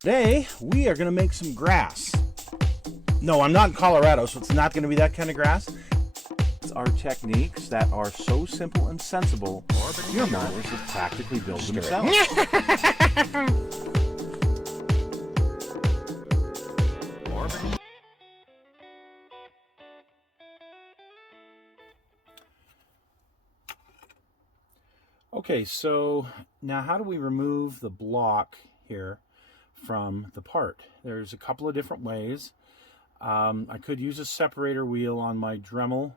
Today, we are going to make some grass. No, I'm not in Colorado, so it's not going to be that kind of grass. It's our techniques that are so simple and sensible, your mowers will practically build themselves. Okay, so now how do we remove the block here from the part? There's a couple of different ways. I could use a separator wheel on my Dremel.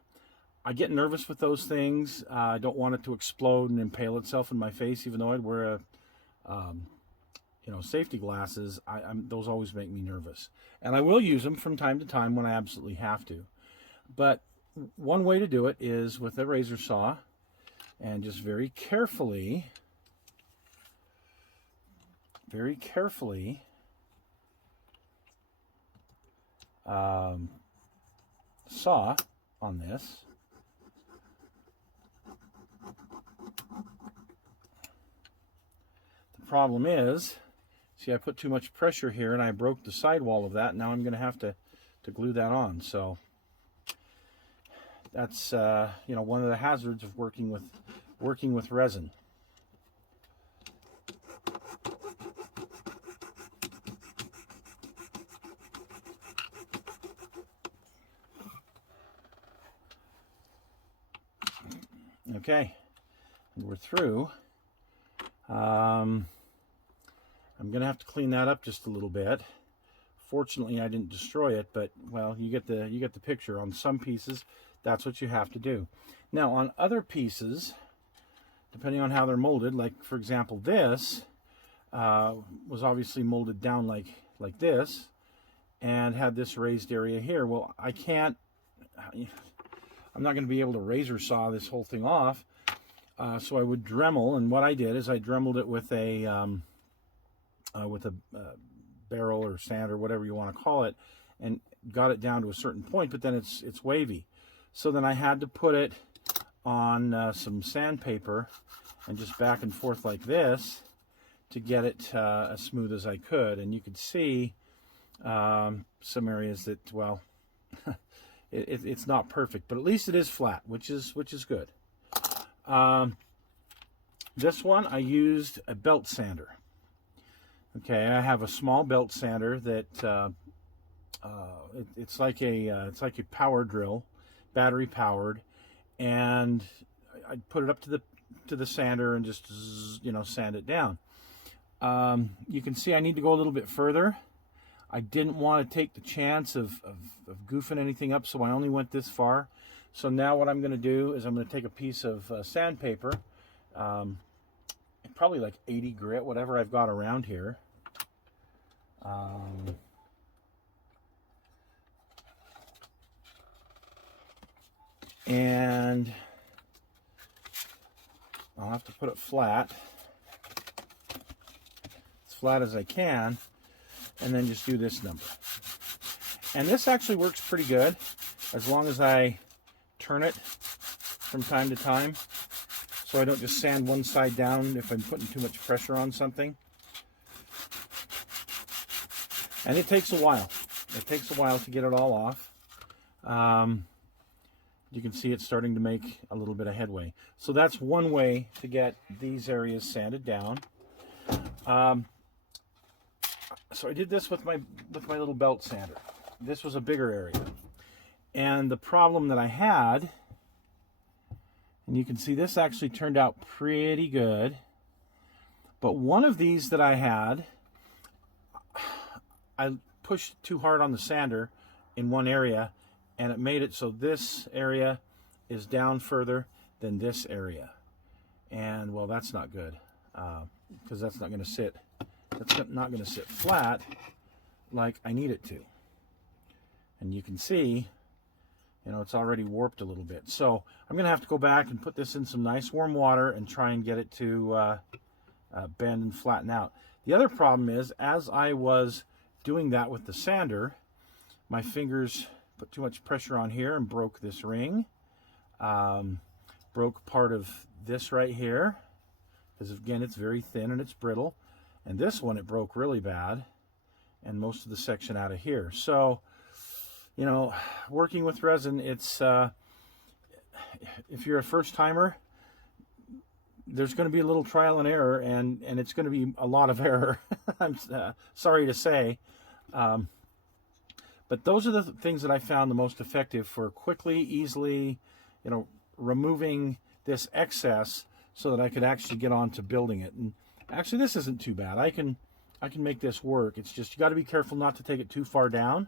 I get nervous with those things. I don't want it to explode and impale itself in my face, even though I'd wear safety glasses. Those always make me nervous, and I will use them from time to time when I absolutely have to. But one way to do it is with a razor saw, and just very carefully saw on this. The problem is, see, I put too much pressure here and I broke the sidewall of that. Now I'm going to have to glue that on. So that's one of the hazards of working with resin. Okay, we're through. I'm going to have to clean that up just a little bit. Fortunately, I didn't destroy it, but well, you get the picture. On some pieces, that's what you have to do. Now, on other pieces, depending on how they're molded, like for example, this was obviously molded down like this, and had this raised area here. Well, I'm not going to be able to razor saw this whole thing off, so I would Dremel, and what I did is I Dremeled it with a barrel or sand or whatever you want to call it, and got it down to a certain point, but then it's wavy. So then I had to put it on some sandpaper and just back and forth like this to get it as smooth as I could. And you could see some areas that, well, it's not perfect, but at least it is flat, which is good. This one I used a belt sander. Okay, I have a small belt sander that it's like a power drill, battery powered, and I put it up to the sander and just sand it down. You can see I need to go a little bit further. I didn't want to take the chance of goofing anything up, so I only went this far. So now what I'm going to do is I'm going to take a piece of sandpaper, probably like 80 grit, whatever I've got around here. And I'll have to put it flat, as flat as I can, and then just do this number. And this actually works pretty good, as long as I turn it from time to time, so I don't just sand one side down if I'm putting too much pressure on something. And it takes a while. It takes a while to get it all off. You can see it's starting to make a little bit of headway. So that's one way to get these areas sanded down. So I did this with my little belt sander. This was a bigger area. And the problem that I had, and you can see this actually turned out pretty good, but one of these that I had, I pushed too hard on the sander in one area, and it made it so this area is down further than this area. And well, that's not good, because that's not going to sit flat like I need it to. And you can see, it's already warped a little bit. So I'm going to have to go back and put this in some nice warm water and try and get it to bend and flatten out. The other problem is, as I was doing that with the sander, my fingers put too much pressure on here and broke this ring. Broke part of this right here, because again, it's very thin and it's brittle. And this one, it broke really bad. and most of the section out of here. So, you know, working with resin, it's if you're a first timer, there's going to be a little trial and error, and it's going to be a lot of error. I'm sorry to say. But those are the things that I found the most effective for quickly, easily, you know, removing this excess so that I could actually get on to building it. And actually, this isn't too bad. I can make this work. It's just you got to be careful not to take it too far down.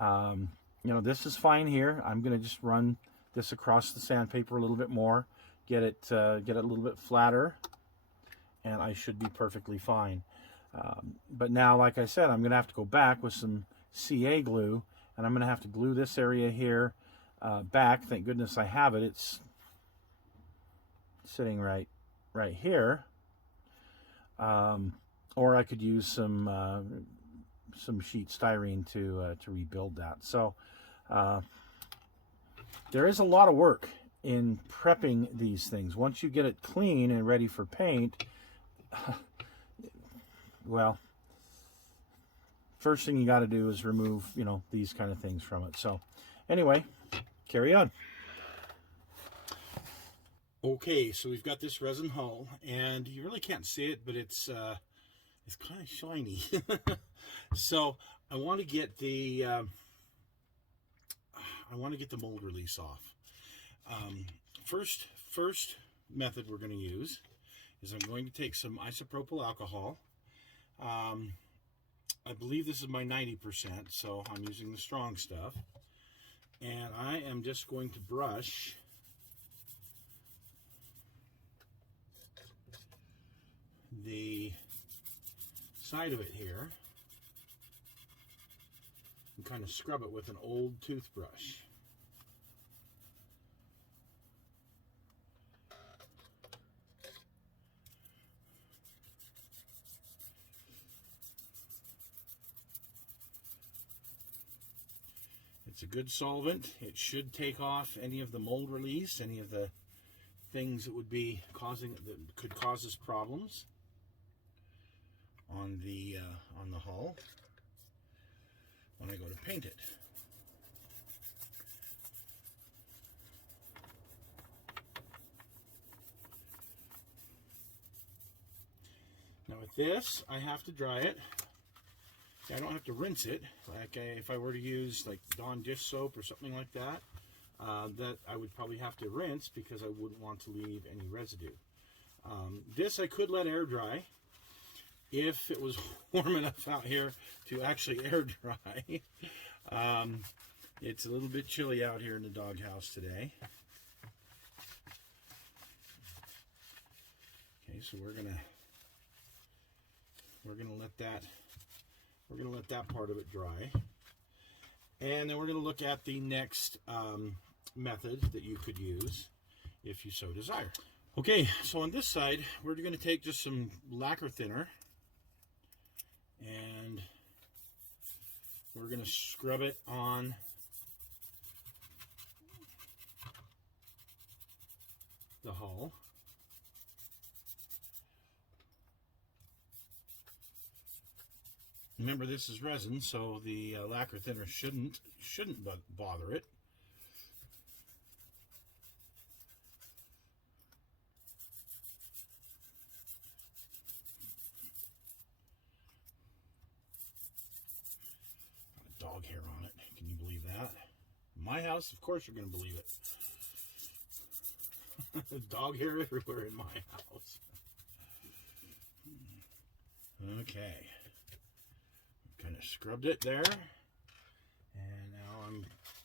You know, this is fine here. I'm going to just run this across the sandpaper a little bit more, get it a little bit flatter, and I should be perfectly fine. But now, like I said, I'm going to have to go back with some CA glue, and I'm going to have to glue this area here back. Thank goodness I have it. It's sitting right here. Or I could use some sheet styrene to rebuild that. So there is a lot of work in prepping these things. Once you get it clean and ready for paint, well, first thing you got to do is remove, you know, these kind of things from it. So anyway, carry on. Okay, so we've got this resin hull, and you really can't see it, but it's kind of shiny. So I want to get the mold release off. First method we're going to use is I'm going to take some isopropyl alcohol. I believe this is my 90%, so I'm using the strong stuff. And I am just going to brush the side of it here and kind of scrub it with an old toothbrush. It's a good solvent. It should take off any of the mold release, any of the things that would be that could cause us problems on the hull when I go to paint it. Now with this, I have to dry it. I don't have to rinse it. Like if I were to use like Dawn dish soap or something like that, that I would probably have to rinse because I wouldn't want to leave any residue. This I could let air dry if it was warm enough out here to actually air dry. It's a little bit chilly out here in the doghouse today. Okay, so we're gonna let that part of it dry, and then we're going to look at the next method that you could use if you so desire. Okay, so on this side we're going to take just some lacquer thinner and we're going to scrub it on the hull. Remember, this is resin, so the lacquer thinner shouldn't bother it. Got a dog hair on it. Can you believe that? In my house, of course you're going to believe it. Dog hair everywhere in my house. Okay. Kind of scrubbed it there, and now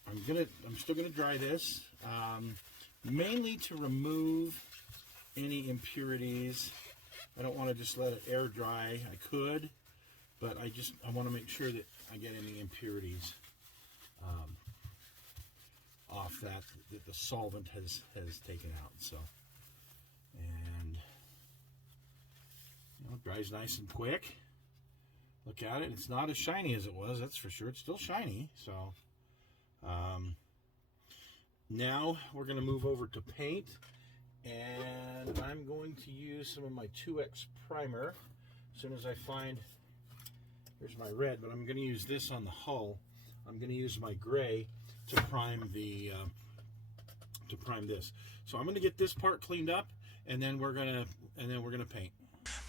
I'm still gonna dry this, mainly to remove any impurities. I don't want to just let it air dry. I could, but I want to make sure that I get any impurities off that the solvent has taken out. So, and you know, it dries nice and quick. Look at it. It's not as shiny as it was, that's for sure. It's still shiny. So now we're going to move over to paint, and I'm going to use some of my 2X primer as soon as I find Here's my red, but I'm going to use this on the hull. I'm going to use my gray to prime the this. So I'm going to get this part cleaned up, and then we're gonna paint.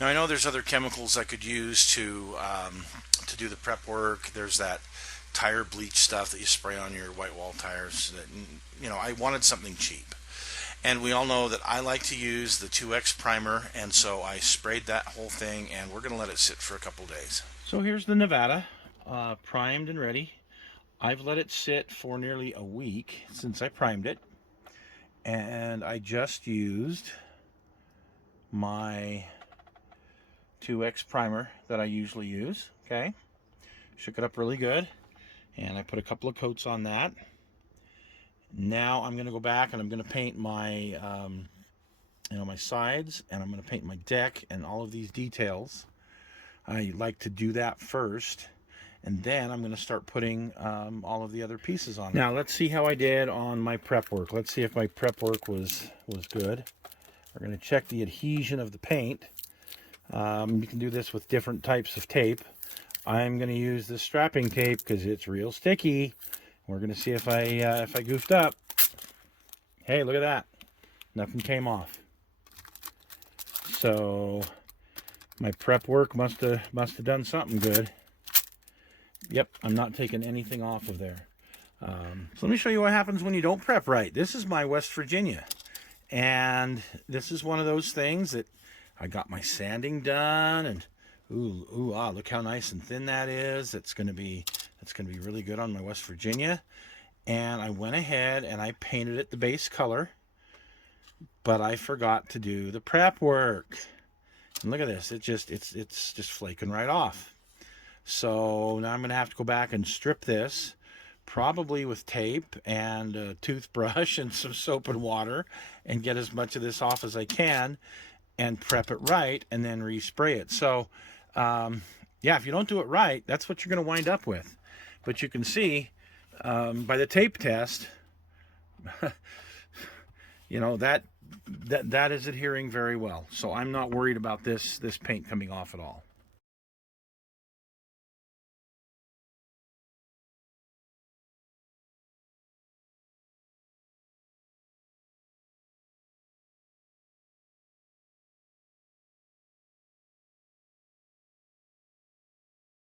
Now I know there's other chemicals I could use to do the prep work. There's that tire bleach stuff that you spray on your white wall tires. That, you know, I wanted something cheap. And we all know that I like to use the 2X primer, and so I sprayed that whole thing, and we're going to let it sit for a couple days. So here's the Nevada, primed and ready. I've let it sit for nearly a week since I primed it, and I just used my 2X primer that I usually use. Okay, shook it up really good, and I put a couple of coats on that. Now I'm going to go back and I'm going to paint my, my sides, and I'm going to paint my deck and all of these details. I like to do that first, and then I'm going to start putting all of the other pieces on. Now let's see how I did on my prep work. Let's see if my prep work was good. We're going to check the adhesion of the paint. You can do this with different types of tape. I'm going to use this strapping tape because it's real sticky. We're going to see if I goofed up. Hey, look at that. Nothing came off. So my prep work must have done something good. Yep, I'm not taking anything off of there. So let me show you what happens when you don't prep right. This is my West Virginia. And this is one of those things that I got my sanding done, and look how nice and thin that is. That's going to be really good on my West Virginia. And I went ahead and I painted it the base color, but I forgot to do the prep work. And look at this, it's just flaking right off. So now I'm going to have to go back and strip this, probably with tape and a toothbrush and some soap and water, and get as much of this off as I can and prep it right and then respray it. So yeah, if you don't do it right, that's what you're going to wind up with. But you can see by the tape test, you know, that is adhering very well. So I'm not worried about this paint coming off at all.